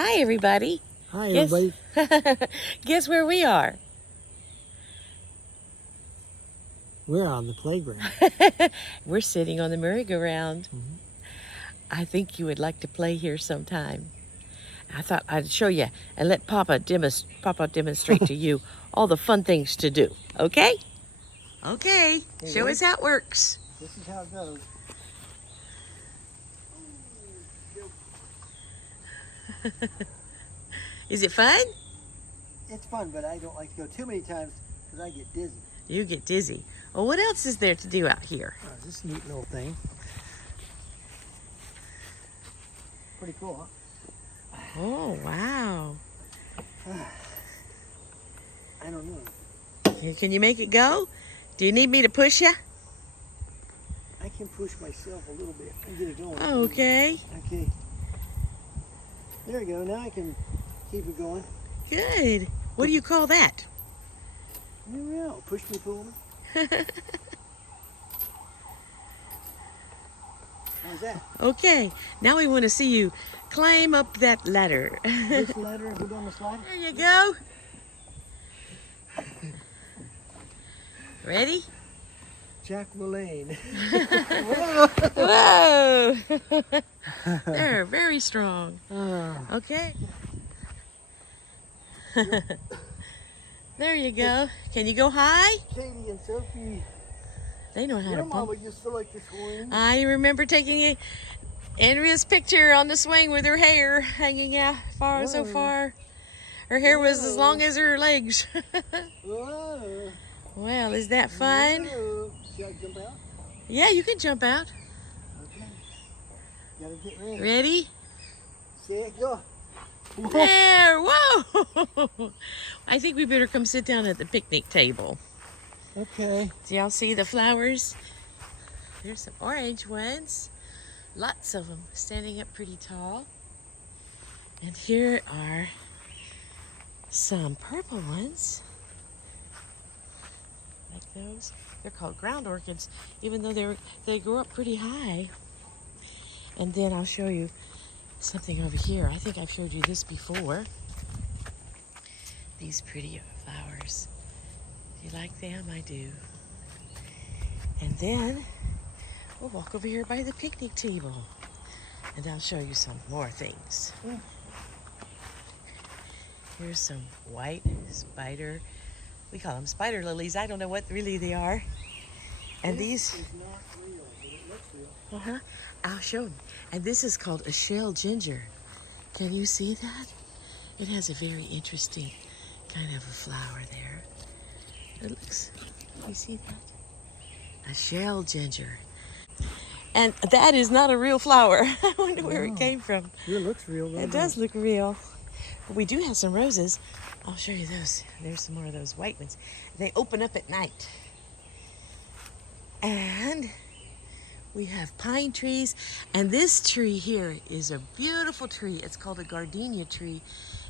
Hi, everybody. Hi, everybody. Guess where we are? We're on the playground. We're sitting on the merry-go-round. Mm-hmm. I think you would like to play here sometime. I thought I'd show you and let Papa demonstrate to you all the fun things to do. Okay? Okay. Hey, Show ready? us how it works. This is how it goes. Is it fun? It's fun, but I don't like to go too many times because I get dizzy. You get dizzy. Well, what else is there to do out here? Oh, this neat little thing. Pretty cool, huh? Oh, wow. I don't know. Can you make it go? Do you need me to push you? I can push myself a little bit and get it going. Okay. Okay. There we go. Now I can keep it going. Good. What do you call that? I don't know. Push me, pull me. How's that? Okay. Now we want to see you climb up that ladder. This ladder and go down the slide? There you go. Ready? Jack LaLanne. Whoa! They're very strong. Okay. There you go. Can you go high? Katie and Sophie. They know how Your to pump. mama used to like to swing. I remember taking Andrea's picture on the swing with her hair hanging out so far. Her hair was as long as her legs. Whoa. Well, is that fun? Whoa. Should I jump out? Yeah, you can jump out. Okay. Gotta get ready. Ready? Set, go. There! Whoa! I think we better come sit down at the picnic table. Okay. Do y'all see the flowers? There's some orange ones. Lots of them standing up pretty tall. And here are some purple ones. Like those. They're called ground orchids, even though they grow up pretty high. And then I'll show you something over here. I think I've showed you this before. These pretty flowers. Do you like them? I do. And then we'll walk over here by the picnic table and I'll show you some more things. Here's some white spider. We call them spider lilies. I don't know what really they are. And This these... is not real, but it looks real. I'll show them. And this is called a shell ginger. Can you see that? It has a very interesting kind of a flower there. It looks, you see that? A shell ginger. And that is not a real flower. I wonder where it came from. It looks real, though. It does look real. But we do have some roses. I'll show you those. There's some more of those white ones. They open up at night. And we have pine trees. And this tree here is a beautiful tree. It's called a gardenia tree.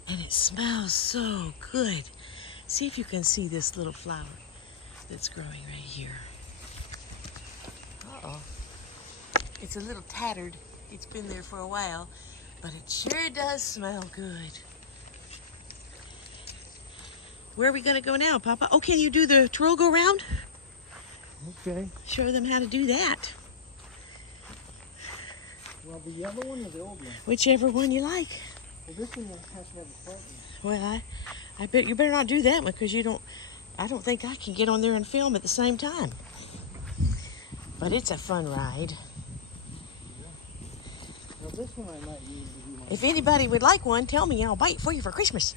And it smells so good. See if you can see this little flower that's growing right here. Uh-oh. It's a little tattered. It's been there for a while, but it sure does smell good. Where are we gonna go now, Papa? Oh, can you do the twirl go round? Okay. Show them how to do that. Well, the yellow one or the old one? Whichever one you like. Well, this one has to have a front one. Well, I bet you better not do that one because I don't think I can get on there and film at the same time. But it's a fun ride. Well, this one I might use to do my... If anybody would like one, tell me and I'll buy it for you for Christmas.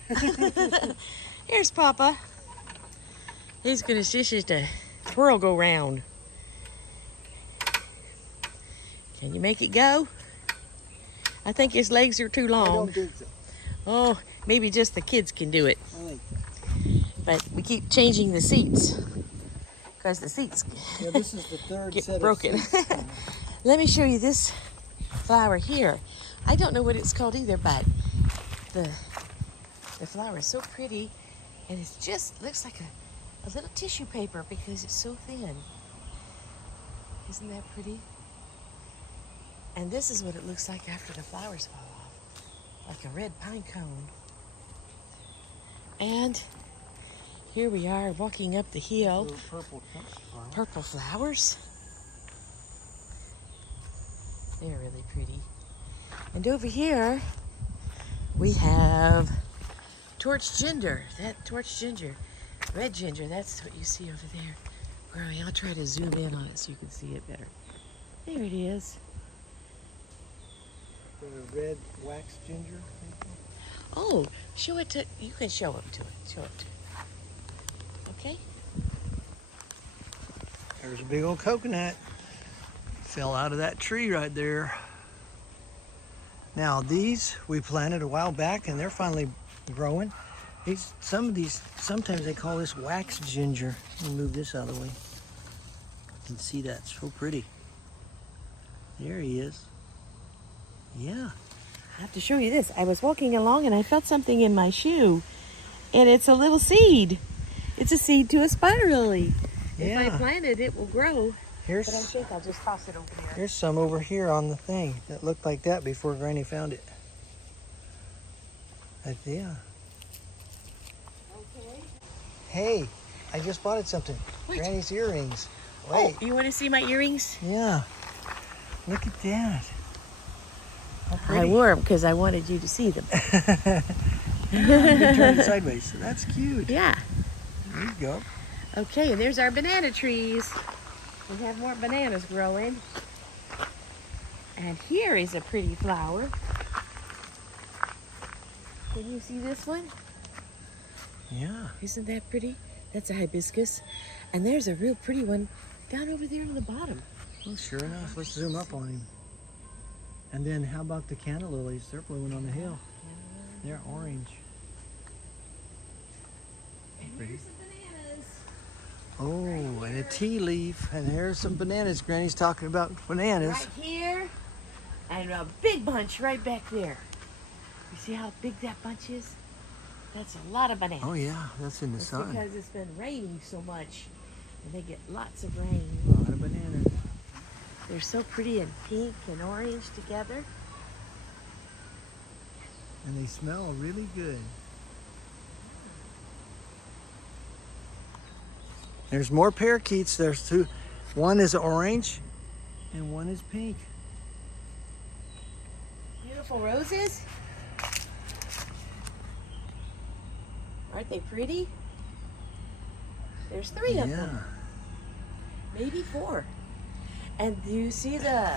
Here's Papa. He's gonna just a twirl go round. Can you make it go? I think his legs are too I long. don't think so. Oh, maybe just the kids can do it. I like But we keep changing the seats because the seats Yeah, this is the third get set broken. of seats. Let me show you this flower here. I don't know what it's called either, but the flower is so pretty, and it just looks like a little tissue paper because it's so thin. Isn't that pretty? And this is what it looks like after the flowers fall off. like a red pine cone. And here we are walking up the hill. Little purple flower. Purple flowers. They're really pretty. And over here we have torch ginger. That torch ginger, red ginger, that's what you see over there growing. I'll try to zoom in on it so you can see it better. There it is. The red wax ginger. Oh, show it to, you can show it to it. Show it to it. Okay? There's a big old coconut. Fell out of that tree right there. Now these we planted a while back and they're finally growing. Some of these, sometimes they call this wax ginger. Let me move this out of the way. You can see that, so pretty. There he is. Yeah. I have to show you this. I was walking along and I felt something in my shoe. And it's a little seed. It's a seed to a spider lily. Yeah. If I plant it, it will grow. But I Here's think I'll just toss it over there. There's some over here on the thing that looked like that before Granny found it. Yeah. Okay. Hey, I just spotted something. What? Granny's earrings. Oh, Wait. you want to see my earrings? Yeah. Look at that. How I pretty. wore them because I wanted you to see them. You can turn it sideways. So that's cute. Yeah. There you go. Okay, and there's our banana trees. We have more bananas growing. And here is a pretty flower. Can you see this one? Yeah. Isn't that pretty? That's a hibiscus. And there's a real pretty one down over there on the bottom. Well, sure enough. Let's zoom up on him. And then how about the canna lilies? They're blooming on the hill. They're orange. And Pretty. here's some bananas. Oh, and a tea leaf. And there's some bananas. Granny's talking about bananas. Right here. And a big bunch right back there. You see how big that bunch is? That's a lot of bananas. Oh yeah, that's in the It's sun. because it's been raining so much. And they get lots of rain. A lot of bananas. They're so pretty and pink and orange together. And they smell really good. There's more parakeets. There's two. One is orange and one is pink. Beautiful roses. Aren't they pretty? There's 3 of them. Maybe 4. And do you see the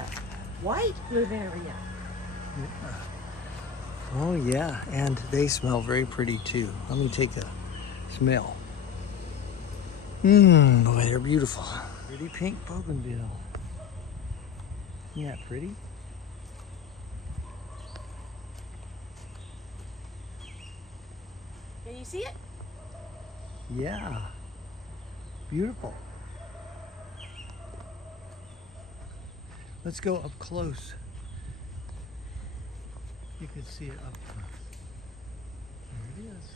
white plumeria? Oh yeah, and they smell very pretty too. Let me take a smell. Boy, they're beautiful. Pretty pink bougainville. Isn't that pretty? Can you see it? Yeah. Beautiful. Let's go up close. You can see it up close. There it is.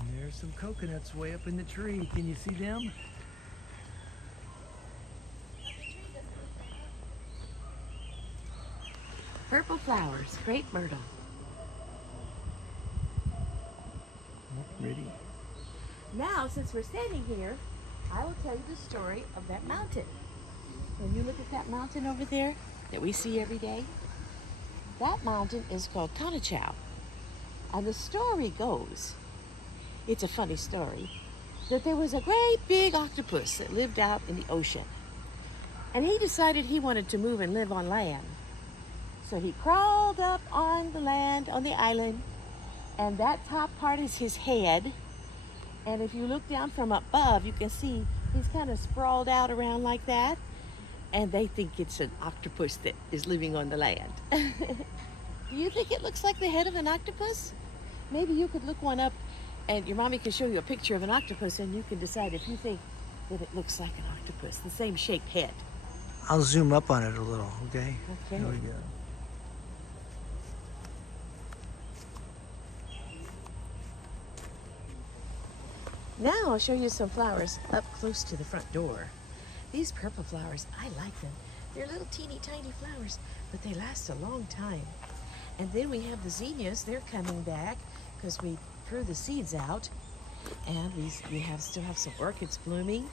And there's some coconuts way up in the tree. Can you see them? Purple flowers, crepe myrtle. Oh, pretty. Now, since we're standing here, I will tell you the story of that mountain. Can you look at that mountain over there that we see every day? That mountain is called Tonachau. And the story goes, it's a funny story, that there was a great big octopus that lived out in the ocean. And he decided he wanted to move and live on land. So he crawled up on the land, on the island, and that top part is his head. And if you look down from above, you can see he's kind of sprawled out around like that. And they think it's an octopus that is living on the land. Do you think it looks like the head of an octopus? Maybe you could look one up and your mommy can show you a picture of an octopus and you can decide if you think that it looks like an octopus, the same shaped head. I'll zoom up on it a little, okay? Okay. Here we go. Now I'll show you some flowers up close to the front door. These purple flowers, I like them They're little teeny tiny flowers, but they last a long time. And then we have the zinnias. They're coming back because we threw the seeds out. And we still have some orchids blooming.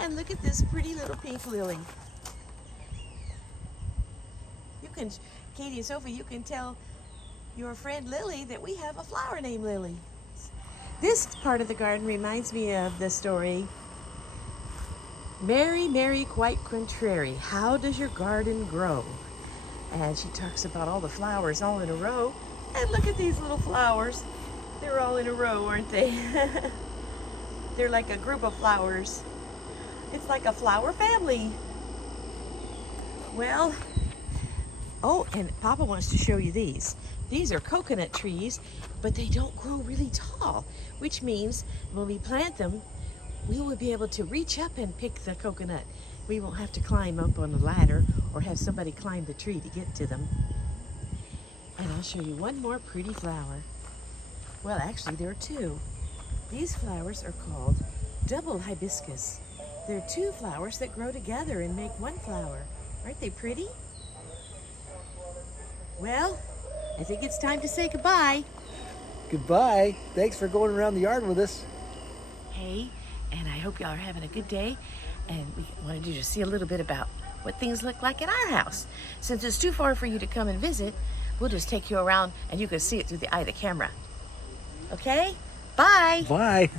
And look at this pretty little pink lily. You can, Katie and Sophie, you can tell your friend Lily that we have a flower named Lily. This part of the garden reminds me of the story, Mary, Mary, quite contrary, how does your garden grow? And she talks about all the flowers all in a row. And look at these little flowers. They're all in a row, aren't they? They're like a group of flowers. It's like a flower family. Well, oh, and Papa wants to show you these. These are coconut trees, but they don't grow really tall, which means when we plant them, we will be able to reach up and pick the coconut. We won't have to climb up on a ladder or have somebody climb the tree to get to them. And I'll show you one more pretty flower. Well, actually, there are two. These flowers are called double hibiscus. They're two flowers that grow together and make one flower. Aren't they pretty? Well, I think it's time to say goodbye. Goodbye. Thanks for going around the yard with us. Hey, and I hope y'all are having a good day. And we wanted you to see a little bit about what things look like in our house. Since it's too far for you to come and visit, we'll just take you around and you can see it through the eye of the camera. Okay? Bye. Bye.